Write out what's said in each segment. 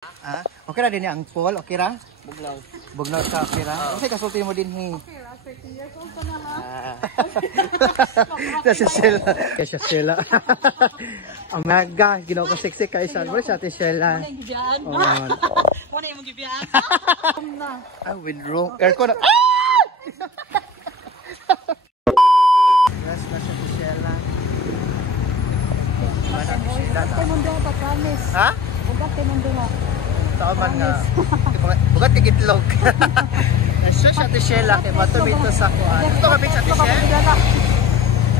Ah, okay ra din ang pool, okay ra? Bugnaw. Bugnaw ka, okay ra? Okay, kasulti mo din hi. Okay, 30 years old pa na ha. Kasi Sheila. Kasi Sheila. Ang maga, ginawa ko sexy ka isa. Wala sa ate Sheila. Wala yung gibiyaan. Wala yung gibiyaan. Ah, with room. Aircon na. Yes, na siya si Sheila. Mana si Sheila. Bugat mundo pa, promise. Ha? Bugat mundo na. Tao man nga. Bugat tigitlog. Nasyo siya ate Sheila. Kaya matumito sa kuhan. Ito ka beach ate Sheila?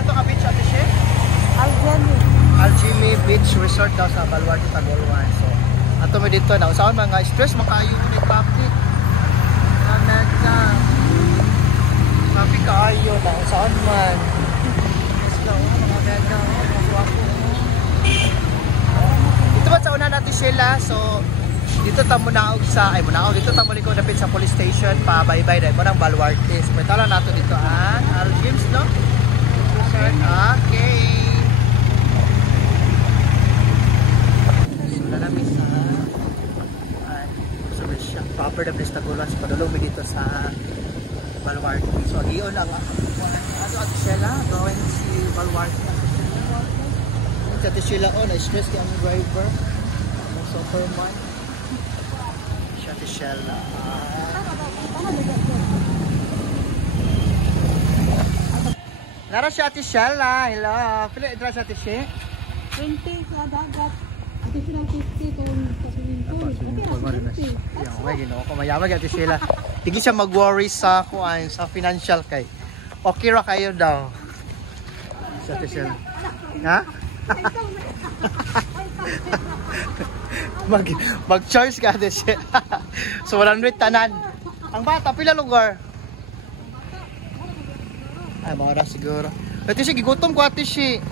Ito ka beach ate Sheila? Aljimi Beach Resort daw sa Baluarte, Tagoloan. So, ato mo dito na. Usahan mga stress, makayo mo ng traffic. Anak na. Traffic kaayo na. Usahan man. Let's go. Mga mega. Ito ba sa una natin sila? So, dito tamo naog sa, dito tamo liko napit sa police station. Pa-bye-bye dahil mo ng Baluarte. So, may tala nato dito ang Aljims, no? Okay. Proper na place na gulas padulong dito sa Baluarte. So hiyon ang at Sheila going si Baluarte. Sa Sheila on stress kay ang driver. Ang superman. Siya si Sheila. Nara siya ati Sheila. Hello. Pila itra siya ati Sheila? 20 sa dagat. Additional 50 kung sa swimming pool. Okay, ginoo ko mayamag ati Sheila. Tigil siya mag-worry sa kuan sa financial kay. Okay ra kayo daw. Sa ati Sheila. Ha? Mag-charge ka ati Sheila. So 100 tanan. Ang bata pila lugar? Ay, mga oras siguro. Ati siya gigutom ko ati siya.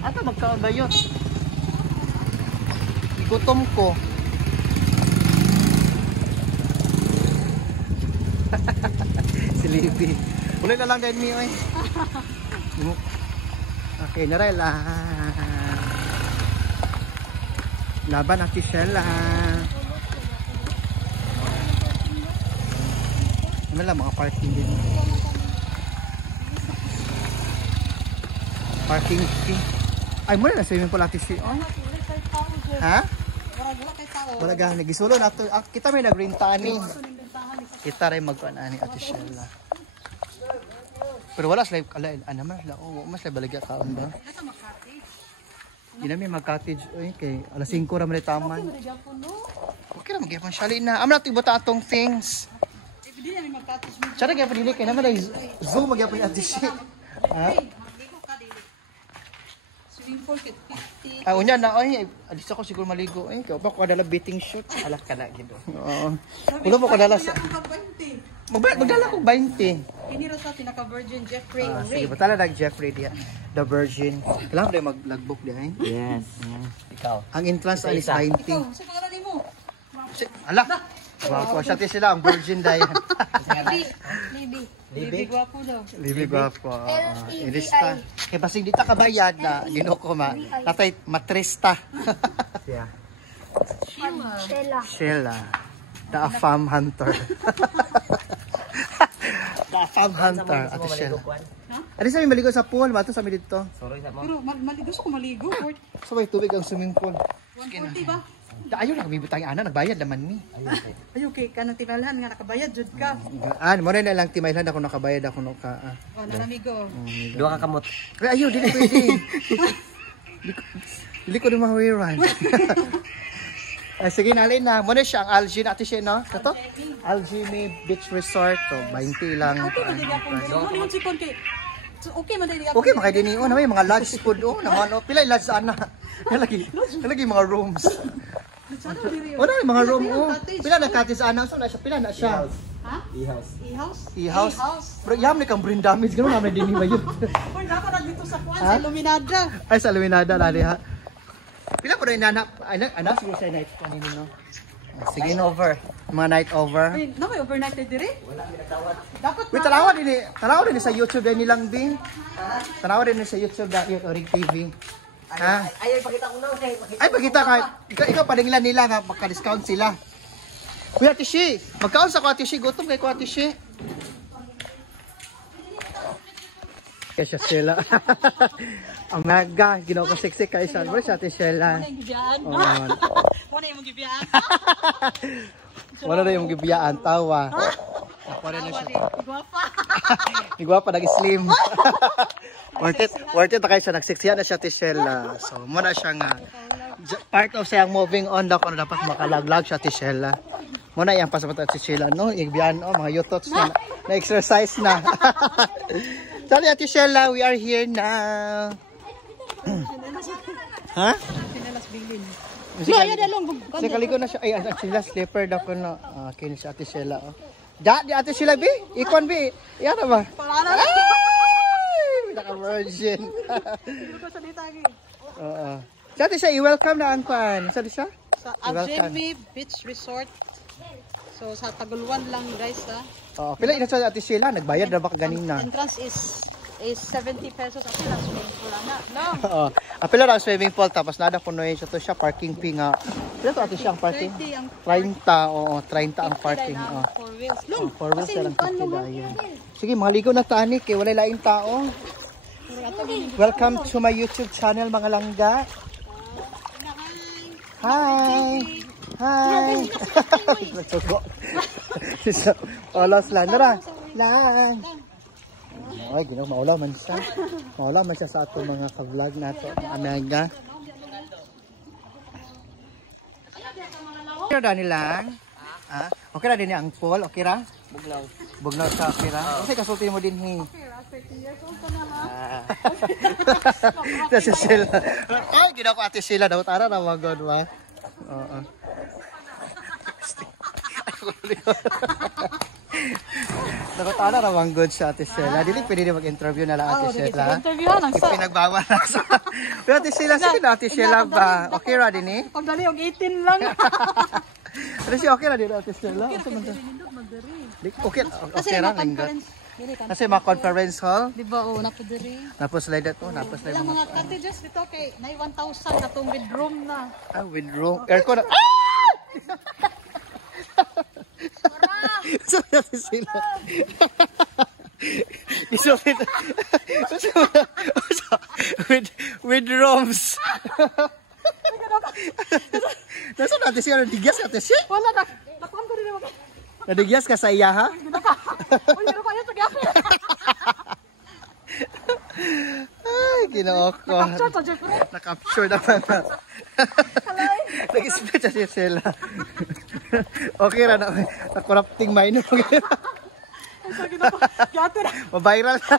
Ata magkabayot. Gutom ko. Si Libby. Ulit na lang din mi oy. Okay, narela. Laban ang Sheila. Ano lang mga parking din. Parking fee. Ay, muna na swimming pool natin siya. Oh. Ha? Wala gani gisulo nato. Kita may nagrinta ani. Kita ray magkuan-ani ati Sheila. Pero wala slay ana man la mas lay baligya kaon ba? Di na may mag-cottage oy kay alas 5 ra man taman. Okay ra magyapon sali na. Amra tibota atong things. Di na may mag-cottage. Tsara gyapon dili kay naman ay zoom magyapon ati Sheila. Ha? Ah, unya na oy, alis ako siguro maligo eh. Kaya pa ko dala beating shoot. Alak ka na gid. Oo. Kulo mo ko dala sa magdala ko 20. Kinira sa pinaka Virgin Jeffrey. Sige, batala nag Jeffrey dia. The Virgin. Kailangan ba mag-logbook dia eh? Yes. Ikaw. Ang entrance ay 20. Sa pangalan mo. Ala. Wow, siya sila ang Virgin dayan. Libby gwapo daw. Libby gwapo. Irista. Kay basig dita kabayad na ginoko ma. Tatay matrista. Yeah. Sheila. The farm hunter. The farm hunter at Sheila. Ano sa maligo sa pool, mato sa mi dito. Sorry sa mo. Pero gusto ko maligo. So may tubig ang swimming pool. 140 ba? Ayaw na bibutang ana nagbayad naman ni. Ayaw kay kanang timalhan nga nakabayad jud ka. Mo na lang timaylan ako nakabayad ako no ka. Oh, nanamigo. Duha ka kamot. Ayaw dili pwede. Dili ko na mawiran. Ay sige nalin na. Mo na siya ang Aljin ati siya no. Kato? Aljimi Beach Resort to 20 lang. Okay man dili Okay makay dinhi na may mga lodge food naman pila lodge ana. Lagi mga rooms. Wala na mga room Pila na cottage ana so na siya pila na siya. Ha? E-house. E-house. Pero yam ni kang brain damage gano naman dinhi ba yun. Or dapat na dito sa kuan sa Luminada. Ay sa Luminada lali ha. Pila ko rin anak siguro sa night kanino no. Sige over. Mga night over. Ay, na may overnight na dire? Wala mi natawad. Dapat Tanawa din sa YouTube din nilang din. Tanawa din sa YouTube dahil Orig TV. Ha? Ay, pakita ko na. Ay, pagkita ka. Ikaw paninglan nila nga, magka-discount sila. Kuya Tishi, magkaon sa Kuya Tishi. Gutom kay Kuya Tishi. Kaya siya sila. Ang maga, ginawa ko siksik kayo siya. Bro, siya Tishela. Muna yung gibiyaan. Oh. Muna yung gibiyaan. Wala na yung gibiyaan, tawa. Ako rin na siya. Guwapa. Igwapa, nag-slim. Worth it na kayo siya. Nagsiksiya na siya Tishela. So, muna siya nga. Part of sayang moving on daw kung dapat makalaglag siya Tishela. Muna yung pasapat at Tishela, no? Igbiyan, oh, mga yutots na exercise na. Sorry, Ate Shella, we are here now. Ha? Sinalas bilin. Sige, Ayan na lang. kasi kaliko na siya. Ay, Ate Shella, slipper daw ko na. Okay, si Ate Shella, oh. Di Ate Shella, B? Ikon, B? Yan na ba? Pala na. Ay! Naka-virgin. Hindi ko salita lagi. Oo. Si Ate Shella, i-welcome na ang pan. Sa siya? Sa Welcome. Ajemi Beach Resort. So sa Taguluan lang guys ha. Oh, pila ina sa Ate Shella, nagbayad na ba kanina? Entrance is 70 pesos. Ako lang swimming pool na. No. Oo. Apila ra swimming pool tapos nada kuno siya to siya parking fee nga. Pila to Ate Shella ang parking? 30 ang 30, oo, 30 ang parking. Oh. 4 wheels. Oh, four wheels Kasi na lang pan mo 50 dayon. Sige, maligo na tani kay wala laing tao. Welcome to my YouTube channel mga langga. Hi. Hi. Nagsugo. Olas lang dara. Lang. Ay, ginaw maulaw man siya. Maulaw man siya sa ato mga ka-vlog nato. Amiga. Okay ra nilang. Ah, okay ra din ang pool, okay ra? Bugnaw. Bugnaw sa okay ra. Kasi kasulti mo din hi. Kasi sila. Ay, ginaw ko Ate Sheila daw tara na mga god wa. Oo. Nakatala na mga good sa Ate Sheila. Dili pwede din mag-interview na lang Ate Sheila. Interview lang sa. Ipinagbawal na sa. Pero Ate Sheila, sige na Ate Sheila ba? Okay ra din eh? Pagdali og 18 lang. Pero siya okay ra din Ate Sheila. Okay, okay ra linggo. Kasi mga conference hall. Di ba oh napadiri. Napos slide to, napos slide Ilang mga. mga cottages dito kay nay 1,000 katong bedroom na. Ah, with room. Aircon. So Ate Sheila. with rooms. Nasa Ate Sheila, digyas Ate Sheila. Wala na. Nakuan ko rin mo. Nadigyas ka sa iya ha? Uy, pero kaya sa gabi. Ay, ginoo ko. Capture to Jeff. Na-capture naman na. Nag-split sa Sheila. Okay ra na. Na-corrupting mind. Sa ginoo. Gato na. Ma-viral na.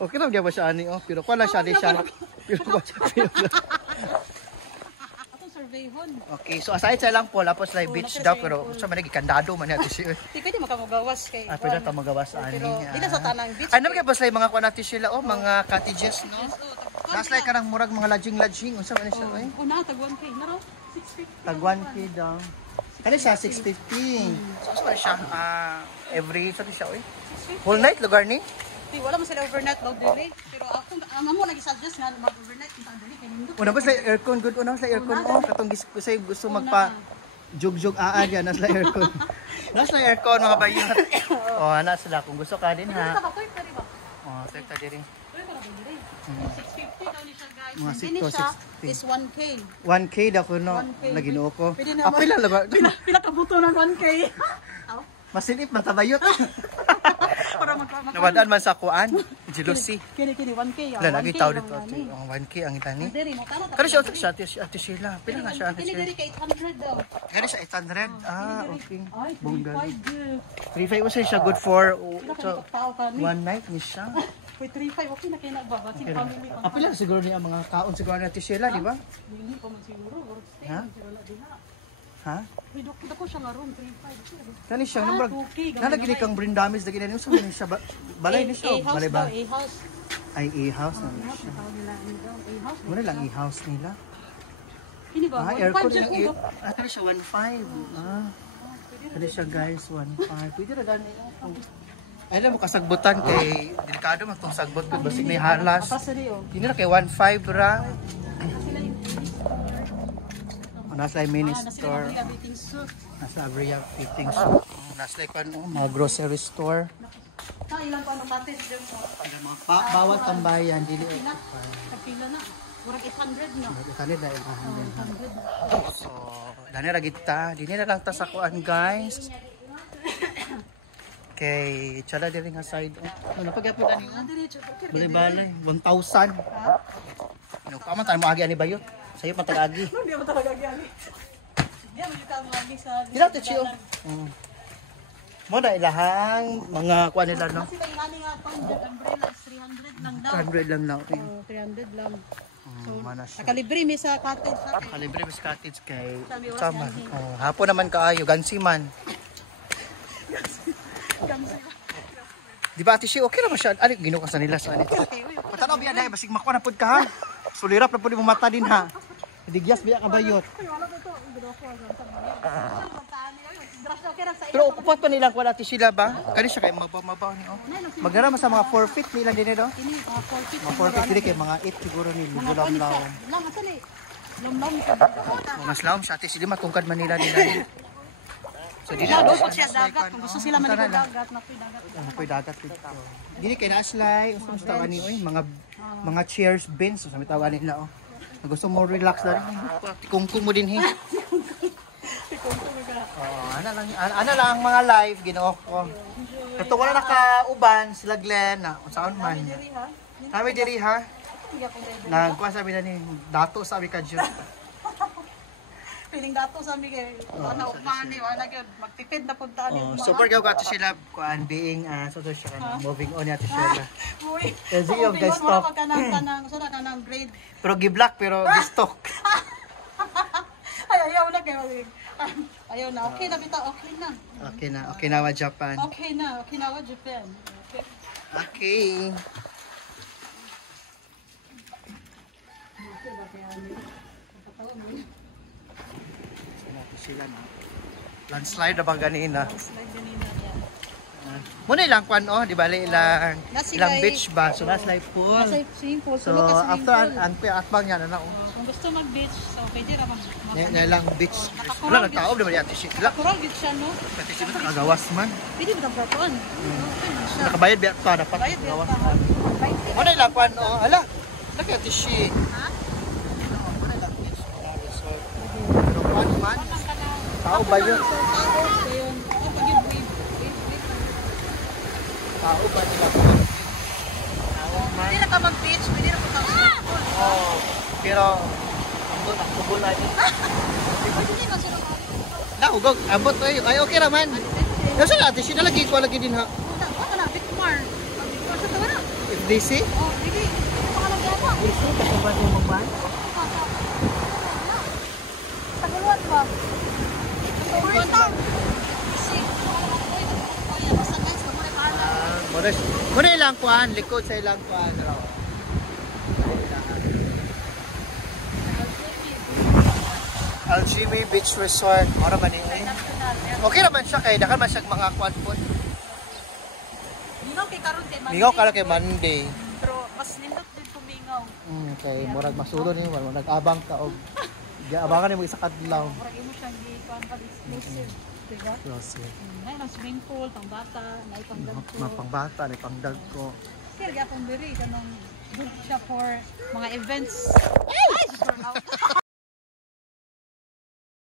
Okay lang ba siya ani? Oh, pero ko lang siya di siya. Pero ko siya. Atong surveyhon. Okay, so aside sa lang po, lapos like beach daw, pero sa man gikandado man natin siya. Di pwede makamugawas kay. Pwede ta magawas ani. Pero di na sa tanang beach. Ano kay basta mga kuan natin sila oh, mga cottages no. Nas like kanang murag mga lodging unsa man siya oy? Una tag 1K naro 650. Tag 1K daw. Kani siya 650. So sa siya every sa siya oy. Whole night lugar ni? Di wala man sila overnight daw dili. Pero ako amo nag-suggest nga mag-overnight kita dili kay nindot. Una ba sa aircon good una sa aircon oh katong gusto magpa jug-jug yan nas la aircon. Nas la aircon mga bayan. Oh ana sila kung gusto ka din ha. Sa bakoy pa ri ba? Oh, tekta diri. Pwede ka na dili. 650 daw ni siya guys. Mga Hindi siya is 1K. 1K daw ko no, 1K. naginoo ko. Pwede na. Apil lang ba? Pinakabuto ng 1K. Masilip man tabayot. Para magkama. Nawadaan man sa kuan, jealousy. Kini 1K. Wala lagi tao dito. 1K ang itani. Diri mo tama. Kano siya Ate Sheila? Pila nga siya Ate Kini Sheila? diri kay 800 daw. Kano siya 800? Ah, okay. Ay, Bongga. 35. 3.5 usay siya good for So, tao ka ni. one night ni siya. Wait, 35 okay na kay na ba? Basin family. Apil lang siguro niya mga kaon siguro ni Ate Sheila, di ba? Hindi pa man siguro. Stay. Ha? Wala diha. Ha? Wait, dok ko siya nga room 35. Kani siya nang okay, nalagili kang brain damage lagi na sa siya balay ni siya, balay ba? A-house. Ay A-house na A-house siya. na tawag nila. A-house. Muna lang A-house nila. Kini ba? Aircon Budget lang. ko. Kani siya 1.5. Kani siya guys 1.5. Pwede ra gani. Ay, alam mo, kasagbutan kay delikado man itong sagbot ko. Basig may halas. Pasari oh. Hindi na kay 1.5 ra. Nasa mini store. Nasa Abria Fitting Store. Nasa mga grocery store. Ilang pa natin dyan mo. Bawal tambayan. Dili. Kapila na. Murag 800 na. Kanila. 800. So, dani ra kita. Dini na lang ta sa kuan, guys. Kay chala diri nga side. Ano pagyapon ani? Balay-balay 1,000. Ano pa man tayo mo agi ani bayot? Sayo pa tagagi. Hindi mo talaga agi. Hindi mo kita mo agi sa. Dila to chiyo. Mo na ilahang mga kuan nila no. Kasi may nani nga pang umbrella is 300 lang daw. 100 lang na. Oh, 300 lang. So, Mana siya. nakalibre mi sa cottage sa akin. Kalibre mas cottage kay Sabi, wala sama. siya. Oh, hapon naman kaayo gansi man. Di ba ati siya okay naman siya. Ano ginukas na nila sa ani? Patanaw biya dai basig makuha na pud ka ha. Sulirap na pud mo mata din ha. Digyas biya ka bayot. Wala ba ito? Ginoko ang Pero upat pa nilang kuha ati sila ba? Kani siya kay mabaw ni oh. Magnara sa mga forfeit nila din do. Ini Mga forfeit dili kay mga 8 siguro ni bulam laom. lang asali. Lam sa Mas laom siya ati sila matungkad Manila nila. So di Lalo po siya dagat. Kung gusto sila manigo dagat, napoy dagat. Ako'y dagat dito. Dili kay naaslay, usa sa tawag ni oy, mga chairs, bench, sa tawag nila oh. Gusto mo relax na rin. Tikungkung mo din he. Ana lang ang mga live ginoo ko. Kato wala nakauban sila Glenn na saan man. Kami diri ha. Nagkuha sabi na ni dato sabi ka Diyo. Piling dato sa mi kay ana upan ni wala gyud magtipid na punta ni. Super gaw gato sila kuan being so siya moving on natin sila. Uy. Kasi yung guys stop. Kanang sa kanang grade. Pero gi-black pero gi-stock. Ay ayaw na kay ayaw na. Okay na bitaw, okay na. Okinawa Japan. Okay na, Okinawa Japan. Okay. Okay. Sila na. Landslide na bang ganina? Slide ganina yan. Muna ilang kwan oh, di ba ilang Nasilay. beach ba? So nasa live pool. Nasa swimming pool, So tulog ka swimming after pool. ang atbang niya na oh. Kung gusto mag-beach, so pwede ra Nilang beach. Nakakurang Wala nagtaob naman yati siya. Natural beach siya, no? Pati siya nakagawas man. Pwede mo itang proton. Okay man siya. Nakabayad biya pa dapat Bayad yan gawas. pa. Muna ilang kwan oh. Hala. Laki ati siya. Ha? Muna ilang beach. Pero kwan man. Tao ba yun? Tao ba yun? Oh, pag-wave. Tao ba nila? Pwede na ka mag-beach, pwede na ka swimming pool. Oh, pero ambot ako bulay. Hindi man siya Ugog, ambot ay okay ra man. Kasi ate siya lagi ko lagi din ha. wala na, Vicmar. Vicmar sa tawa na. FDC? Oh, hindi. Hindi pa ka nagyapa. FDC kasi ba yung magban? Taguluan ba? Taguluan ba? Muna ilang kuan, likod sa ilang kuan. Algimi Beach Resort. Mara man eh. Okay naman siya kay dakan man siya mga kuan po. Mingaw kay karon kay Monday. Mingaw kala kay Monday. Pero mas nindot din kumingaw. Okay, murag masulo ni mo nag-abang ka og abangan ni mo isa kadlaw. Murag imo siyang gi-kuan pa exclusive. Diba? Closet. Nay nang swimming pool, pang bata, nay pang dagko. Mga pangbata, ni pangdag ko. Kaya gyapon diri kanang good siya for mga events. Ay, sorry.